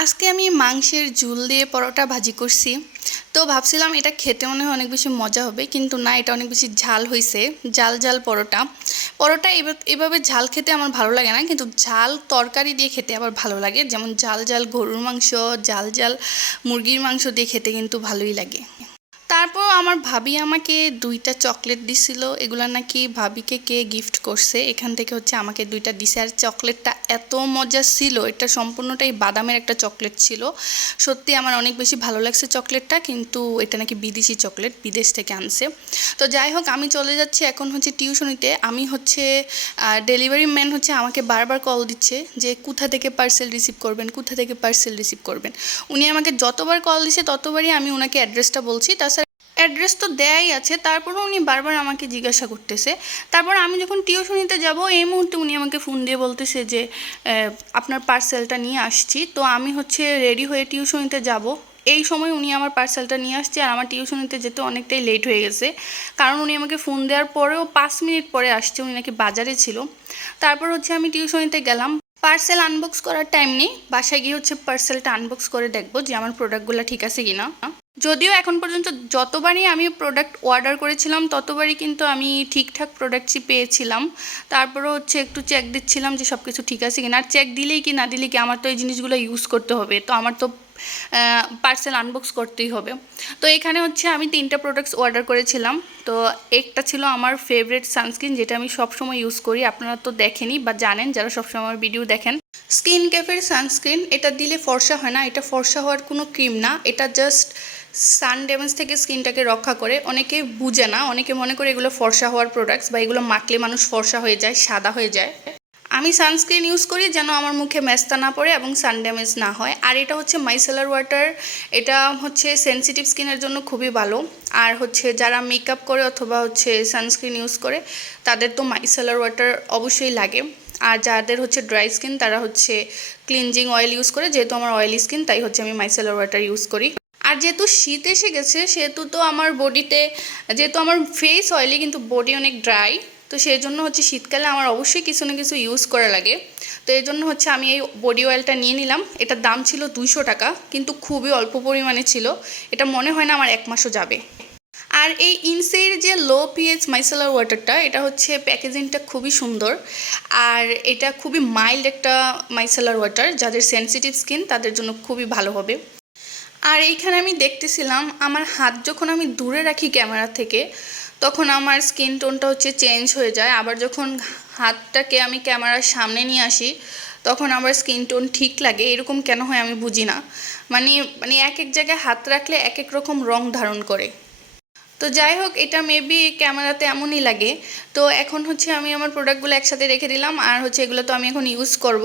আজকে আমি মাংসের ঝুল দিয়ে পরোটা ভাজি করছি। তো ভাবছিলাম এটা খেতে মনে হয় অনেক বেশি মজা হবে, কিন্তু না, এটা অনেক বেশি ঝাল হয়েছে। ঝাল ঝাল পরোটা। পরোটা এভাবে ঝাল খেতে আমার ভালো লাগে না, কিন্তু ঝাল তরকারি দিয়ে খেতে আবার ভালো লাগে। যেমন ঝাল ঝাল গরুর মাংস, ঝাল ঝাল মুরগির মাংস দিয়ে খেতে কিন্তু ভালোই লাগে। তারপর আমার ভাবি আমাকে 2টা চকলেট দিছিল। এগুলা নাকি ভাবিকে কে গিফট করছে, এখান থেকে আমাকে 2টা দিছে। আর চকলেটটা এত মজা ছিল, এটা সম্পূর্ণটাই বাদামের একটা চকলেট ছিল। সত্যি আমার অনেক বেশি ভালো লাগছে চকলেটটা, কিন্তু এটা নাকি বিদেশি চকলেট, বিদেশ থেকে আনছে। তো যাই হোক, আমি চলে যাচ্ছি এখন টিউশনিতে। আমি ডেলিভারি ম্যান আমাকে বারবার কল দিচ্ছে যে কোথা থেকে পার্সেল রিসিভ করবেন, কোথা থেকে পার্সেল রিসিভ করবেন। উনি আমাকে যতবার কল দিছে ততবারই আমি ওনাকে অ্যাড্রেসটা বলছি। তাছাড়া অ্যাড্রেস তো দেয়াই আছে, তারপরেও উনি বারবার আমাকে জিজ্ঞাসা করতেছে। তারপর আমি যখন টিউশনিতে যাব, এই মুহূর্তে উনি আমাকে ফোন দিয়ে বলতেছে যে আপনার পার্সেলটা নিয়ে আসছি। তো আমি রেডি হয়ে টিউশনিতে যাব। এই সময় উনি আমার পার্সেলটা নিয়ে আসছে, আর আমার টিউশনিতে যেতে অনেকটাই লেট হয়ে গেছে, কারণ উনি আমাকে ফোন দেওয়ার পরেও 5 মিনিট পরে আসছে। উনি নাকি বাজারে ছিল। তারপর আমি টিউশনিতে গেলাম। পার্সেল আনবক্স করার টাইম নেই, বাসায় গিয়ে পার্সেলটা আনবক্স করে দেখবো যে আমার প্রোডাক্টগুলো ঠিক আছে কিনা। যদিও এখন পর্যন্ত যতবারই আমি প্রোডাক্ট অর্ডার করেছিলাম ততবারই কিন্তু আমি ঠিকঠাক প্রোডাক্টসই পেয়েছিলাম। তারপরে একটু চেক দিচ্ছিলাম যে সব কিছু ঠিক আছে কিনা। আর চেক দিলেই কি না দিলেই কি, আমার তো এই জিনিসগুলো ইউজ করতে হবে, তো আমার তো পার্সেল আনবক্স করতেই হবে। তো এখানে আমি 3টা প্রোডাক্টস অর্ডার করেছিলাম। তো একটা ছিল আমার ফেভারিট সানস্ক্রিন, যেটা আমি সবসময় ইউজ করি। আপনারা তো দেখেনই বা জানেন যারা সবসময় আমার ভিডিও দেখেন। স্কিন ক্যাফের সানস্ক্রিন, এটা দিলে ফর্সা হয় না, এটা ফর্সা হওয়ার কোনো ক্রিম না, এটা জাস্ট সান ড্যামেজ থেকে স্কিনটাকে রক্ষা করে। অনেকে বুঝে না, অনেকে মনে করে এগুলো ফর্সা হওয়ার প্রোডাক্টস, বা এগুলো মাখলে মানুষ ফর্সা হয়ে যায়, সাদা হয়ে যায়। আমি সানস্ক্রিন ইউজ করি যেন আমার মুখে মেস্তা না পড়ে এবং সান ড্যামেজ না হয়। আর এটা মাইসেলার ওয়াটার। এটা সেনসিটিভ স্কিনের জন্য খুবই ভালো। আর যারা মেকআপ করে অথবা সানস্ক্রিন ইউজ করে, তাদের তো মাইসেলার ওয়াটার অবশ্যই লাগে। আর যাদের ড্রাই স্কিন, তারা ক্লিনজিং অয়েল ইউজ করে। যেহেতু আমার অয়েলি স্কিন, তাই আমি মাইসেলার ওয়াটার ইউজ করি। আর যেহেতু শীত এসে গেছে, সেহেতু তো আমার বডিতে, যেহেতু আমার ফেস অয়েলি কিন্তু বডি অনেক ড্রাই, তো সেই জন্য শীতকালে আমার অবশ্যই কিছু না কিছু ইউজ করা লাগে। তো এই জন্য আমি এই বডি অয়েলটা নিয়ে নিলাম। এটার দাম ছিল 200 টাকা, কিন্তু খুবই অল্প পরিমাণে ছিল। এটা মনে হয় না আমার 1 মাসও যাবে। আর এই ইনসের যে লো পিএইচ মাইসেলার ওয়াটারটা, এটা প্যাকেজিংটা খুবই সুন্দর। আর এটা খুবই মাইল্ড একটা মাইসেলার ওয়াটার, যাদের সেনসিটিভ স্কিন তাদের জন্য খুবই ভালো হবে। আর এইখানে আমি দেখতেছিলাম আমার হাত যখন আমি দূরে রাখি ক্যামেরা থেকে, তখন আমার স্কিন টোনটা চেঞ্জ হয়ে যায়। আবার যখন হাতটাকে আমি ক্যামেরার সামনে নিয়ে আসি, তখন আমার স্কিন টোন ঠিক লাগে। এরকম কেন হয় আমি বুঝি না। মানে মানে এক এক জায়গায় হাত রাখলে এক এক রকম রং ধারণ করে। তো যাই হোক, এটা মেবি ক্যামেরাতে এমনই লাগে। তো এখন আমি আমার প্রোডাক্টগুলো একসাথে রেখে দিলাম। আর এগুলো তো আমি এখন ইউজ করব।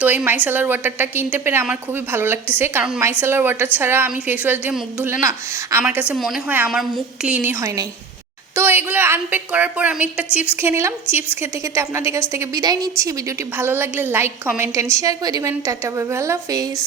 তো এই মাইসেলার ওয়াটারটা কিনতে পেরে আমার খুবই ভালো লাগতেছে, কারণ মাইসেলার ওয়াটার ছাড়া আমি ফেস ওয়াশ দিয়ে মুখ ধুলে না, আমার কাছে মনে হয় আমার মুখ ক্লিনই হয় নাই। তো এগুলো আনপ্যাক করার পর আমি একটা চিপস খেয়ে নিলাম। চিপস খেতে খেতে আপনাদের কাছ থেকে বিদায় নিচ্ছি। ভিডিওটি ভালো লাগলে লাইক, কমেন্ট অ্যান্ড শেয়ার করে দেবেন। টাটা, বাই বাই, আল্লাহ হাফেজ।